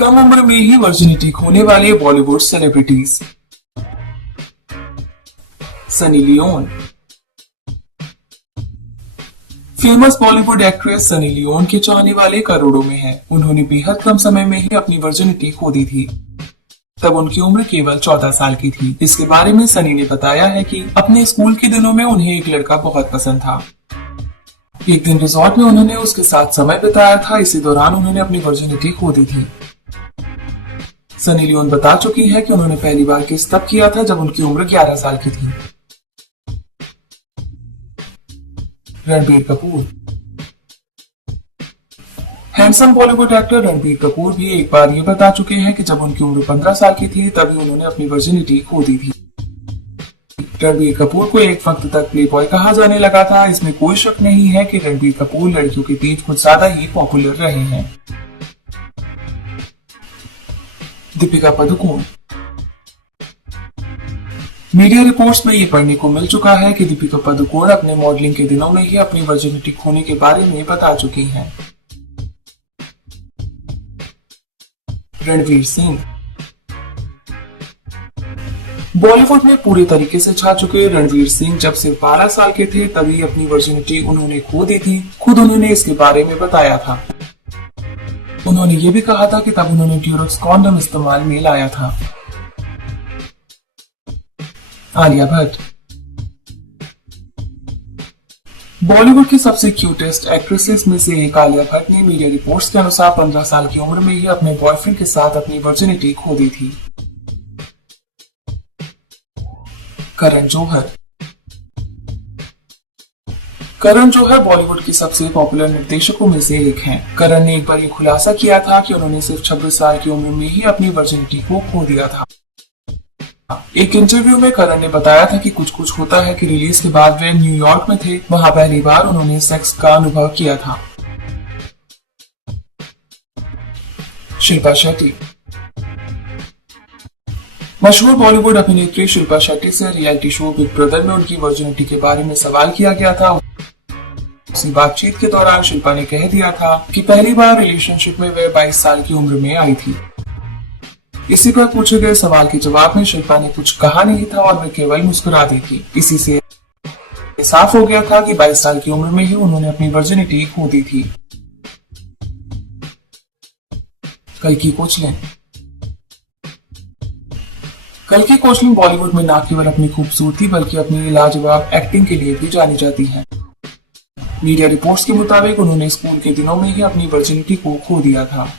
कम उम्र में ही वर्जिनिटी खोने वाले Bollywood celebrities. Sunny Leone. Famous Bollywood actress Sunny Leone के चाहने वाले करोड़ों में हैं। उन्होंने बेहद कम समय में ही अपनी वर्जिनिटी खो दी थी। तब उनकी उम्र केवल 14 साल की थी। इसके बारे में सनी ने बताया है कि अपने स्कूल के दिनों में उन्हें एक लड़का बहुत पसंद था। एक दिन रिजॉर्ट में उन्होंने उसके साथ समय बिताया था। इसी दौरान उन्होंने अपनी वर्जिनिटी खो दी थी। सनी लियोन बता चुकी है कि उन्होंने पहली बार किस तब किया था जब उनकी उम्र 11 साल की थी। रणबीर कपूर। हैंडसम बॉलीवुड एक्टर रणबीर कपूर भी एक बार ये बता चुके हैं कि जब उनकी उम्र 15 साल की थी तभी उन्होंने अपनी वर्जिनिटी खो दी थी। रणबीर कपूर को एक वक्त तक प्लेबॉय कहा जाने लगा था। इसमें कोई शक नहीं है कि रणबीर कपूर लड़कियों के बीच कुछ ज्यादा ही पॉपुलर रहे हैं। दीपिका पादुकोण। मीडिया रिपोर्ट्स में ये पढ़ने को मिल चुका है कि दीपिका पादुकोण अपने मॉडलिंग के दिनों में ही अपनी वर्जिनिटी खोने के बारे में बता चुकी हैं। रणवीर सिंह। बॉलीवुड में पूरे तरीके से छा चुके रणवीर सिंह जब सिर्फ 12 साल के थे तभी अपनी वर्जिनिटी उन्होंने खो दी थी। खुद उन्होंने इसके बारे में बताया था। उन्होंने ये भी कहा था कि तब उन्होंने ड्यूरेक्स कॉन्डम इस्तेमाल में लाया था। आलिया भट्ट। बॉलीवुड की सबसे क्यूटेस्ट एक्ट्रेसेस में से एक आलिया भट्ट ने मीडिया रिपोर्ट्स के अनुसार 15 साल की उम्र में ही अपने बॉयफ्रेंड के साथ अपनी वर्जिनिटी खो दी थी। करण जौहर। करण जौहर बॉलीवुड के सबसे पॉपुलर निर्देशकों में से एक हैं। करण ने एक बार ये खुलासा किया था कि उन्होंने सिर्फ 26 साल की उम्र में ही अपनी वर्जिनिटी को खो दिया था। एक इंटरव्यू में करण ने बताया था कि कुछ कुछ होता है कि रिलीज के बाद वे न्यूयॉर्क में थे। वहां पहली बार उन्होंने सेक्स का अनुभव किया था। शिल्पा शेट्टी। मशहूर बॉलीवुड अभिनेत्री शिल्पा शेट्टी से रियलिटी शो बिग ब्रदर में उनकी वर्जिनिटी के बारे में सवाल किया गया था। उसी बातचीत के दौरान शिल्पा ने कह दिया था कि पहली बार रिलेशनशिप में वे 22 साल की उम्र में आई थी। इसी पर पूछे गए सवाल के जवाब में शिल्पा ने कुछ कहा नहीं था और वे केवल मुस्कुरा दी थी। इसी से साफ हो गया था कि 22 साल की उम्र में ही उन्होंने अपनी वर्जिनिटी खो दी थी। कल्कि कोचलिन। कल्कि कोचलिन बॉलीवुड में न केवल अपनी खूबसूरती बल्कि अपनी लाजवाब एक्टिंग के लिए भी जानी जाती हैं। मीडिया रिपोर्ट्स के मुताबिक उन्होंने स्कूल के दिनों में ही अपनी वर्जिनिटी को खो दिया था।